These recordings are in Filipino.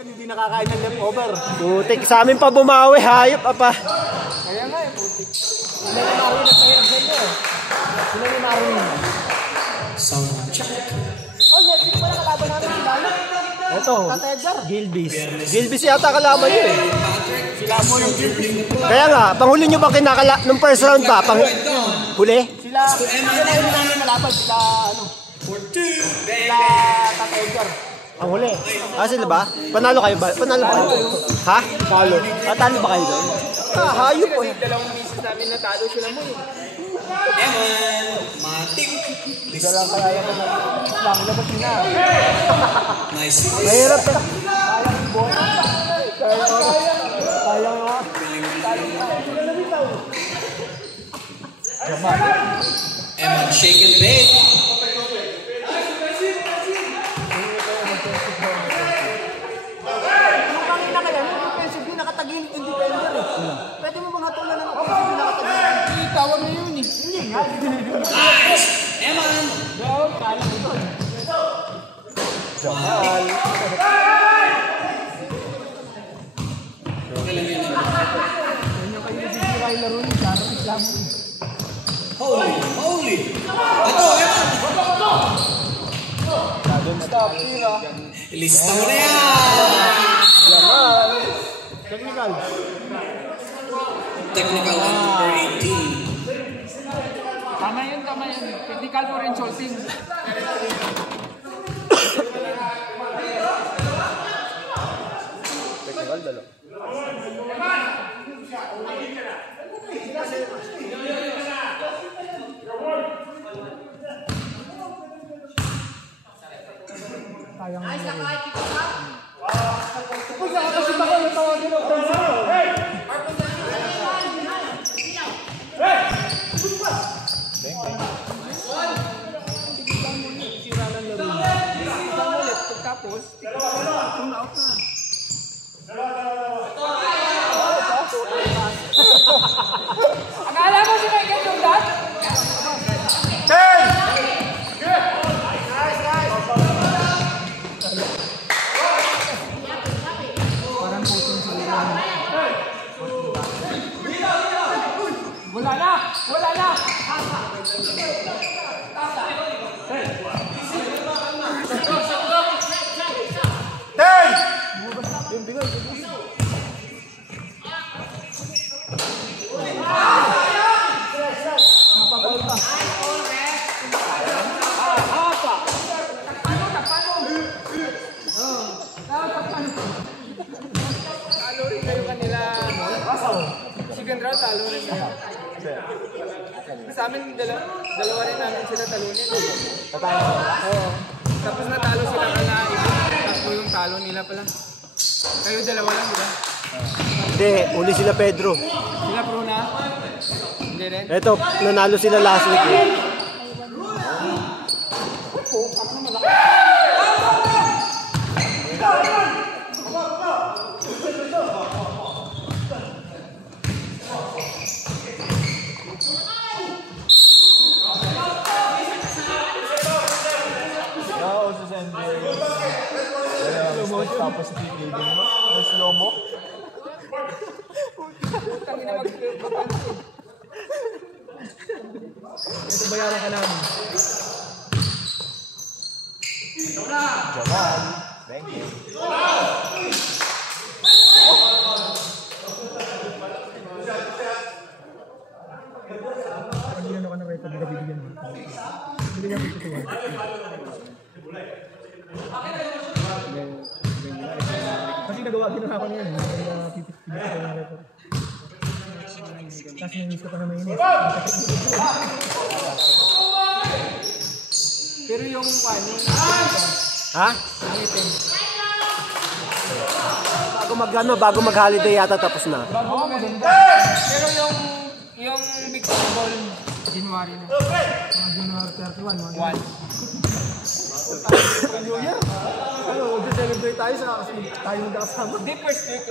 Hindi nakakain ng leftover. Putik, sa amin pa bumawi, hayop apa. Kaya nga eh, putik. Sila yung mahuwi na tayo sa inyo eh. Sila yung mahuwi. Sound check. Oh, Netflix pala kalaban namin si Lalo. Ito, Tatedjar. Gilbis. Gilbis yata kalaban nyo eh. Sila mo yung Gilbis. Kaya nga, panghuli nyo ba nung first round pa? Huli? Sila yung namin nalaban. Sila ano? Sila Tatedjar. Ang huli. Ah, sila ba? Panalo kayo ba? Panalo ba kayo? Ha? Talo. Talo ba kayo doon? Ah, hayop po eh. Dalawang misis namin natalo sila mo eh. Eman, matik. Hindi lang kaya ka ng Islam. Labas na. Nice. Mahirap eh. Kaya yung boy. Kaya Eman, shake and bake. pwede mo bang hatulan ng offensive na nakatabi? Tawag na yun eh. Hindi nga. Nice! Eman! Jamal. Okay lang yun. Ganyan kayo nasisira yung laro niya. Sarang Islam. Holy! Holy! Ito, Eman! Don't stop, tira. Ilista mo na yan! Jamal. Technical. Technical number 18. Tama yun, tama yun. Technical for insulting. Technical dalo. Sayang mo rin. Kung nakakasip ako, natawagin ako. Tapos, kung out na. Akala mo si Megan yung dat? 10! Parang puto yung siguro. Wala na! Wala na! Yung bigay, napapalta. Talo rin kayo kanila. Si Gendral, talo rin kayo. Sa amin, dalawa rin namin sila talunin. Oo. Tapos natalo sila kala tatlo yung talo nila pala. Kayo dalawa lang, di ba? Hindi, uli sila Pedro. Sila Bruna? Hindi rin? Eto, nanalo sila last week eh. Tapos leading mo? May slow mo? Putang ina mag-pansin. Ito bayaran ka namin. Jamal. Thank you. Pag ginano ka na kayo, pag nabibigyan mo. Bibigyan mo ito. Kasi ginawa ko niyan. Pipit-pipit ko na record. Tapos nangis ko pa na mainis. Pero yung ano? Ha? Bago mag-holiday yata tapos na. Oo, maganda. Pero yung big ball, January na. January 31. 1. New Year? Ano, mag-celebrate tayo sa tayo magkasama. Hindi, first week.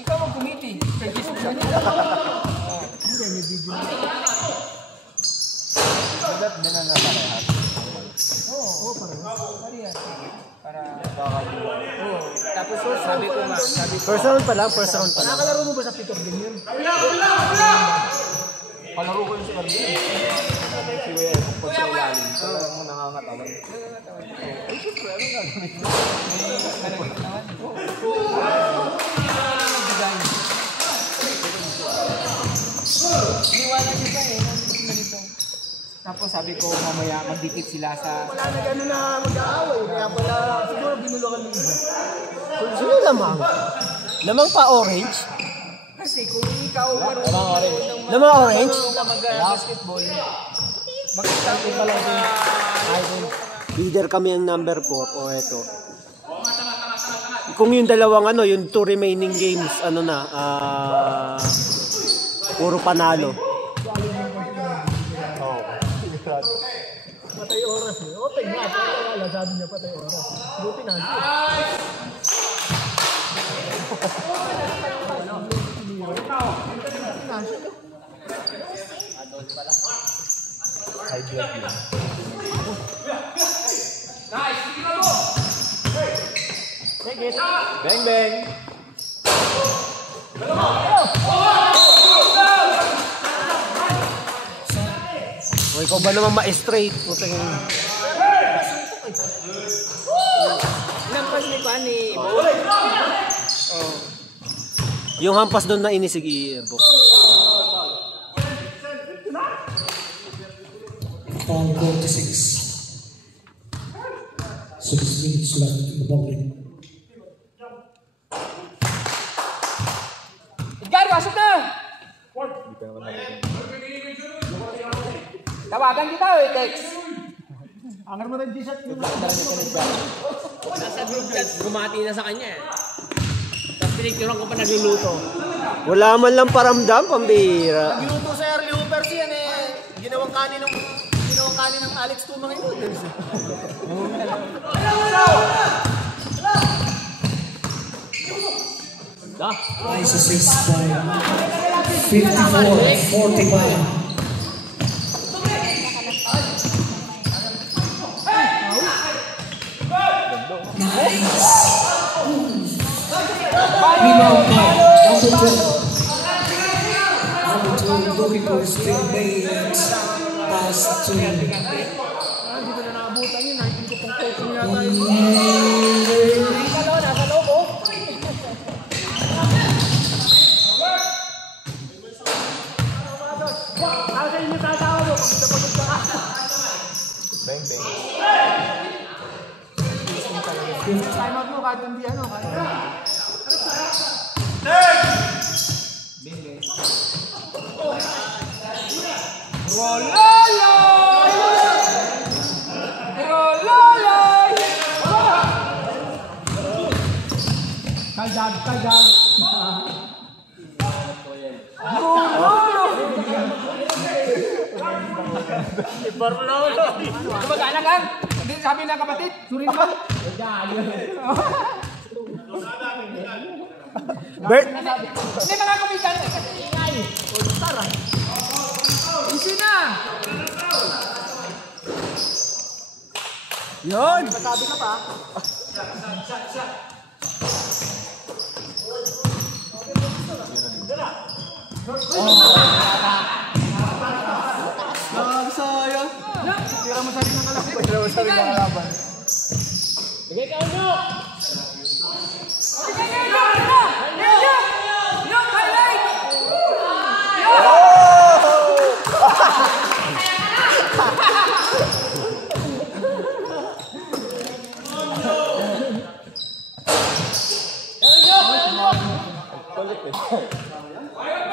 Ikaw mag-committee. Kay Jesus siya. Hindi, may video. Sadat din na naman. Oo. Tapos sabi ko, First round pa lang, first round pa lang. Nakalaro mo ba sa pick-up game yun? Palaro ko yung si Cardi. Si Kuya, pag sa ilalim. Kaya mo nangangatawan. Ay, siyempre, anong gagawin? Iwanan niyo pa eh. Tapos sabi ko, mamaya magdikit sila sa... Wala na gano'n na mag-aaway. Kaya pala siguro binulungan ng isa. Sino lamang? Lamang pa orange? Kasi kung ikaw marunong Lamang orange? mag-basketball, mag-start pa lang din. Either kami ang number 4 o eto. Kung yung dalawang ano, yung 2 remaining games, ano na, puro panalo. Patay oras eh. Okay nga, wala sabi niya patay oras. Buti na. Bang, bang! O ikaw ba naman ma-straight? Lampas ni Pani. Yung hampas doon na inisig i-ebo. On 46. 6 minutes left in the ball game. Edgar, masuk na! Tawagan kita o text. Angar mo rin G-shot yun. Nasa group chat, gumati na sa kanya. Tapos pinicturean ko pa nagluluto. Wala man lang paramdam, pambira. Niluto sa early hoopers yan eh. Ginawang kanin ng Alex Tumang yung noodles. Nice assist by 54-45. Rebound by number 2 looking for his teammates. Pass to Hindi ko na naabutan yun. Nakikita ko pong coaching yata yun. Nasa loob oh. Nasa inyo tatawa mo. Pagod ka. Bang, bang! Time out mo kahit hindi ano. Kagag. Gumagana ka? Hindi sabi ng kapatid. Surin ba? Bert, Hindi mga kapitan. Ingay. Tara. Easy na. yun! Masabi ka pa. Sayang! Tira mo sa rin ng kalaban. Tira mo sa rin ng kalaban. Bigay ka uno! Kulit eh.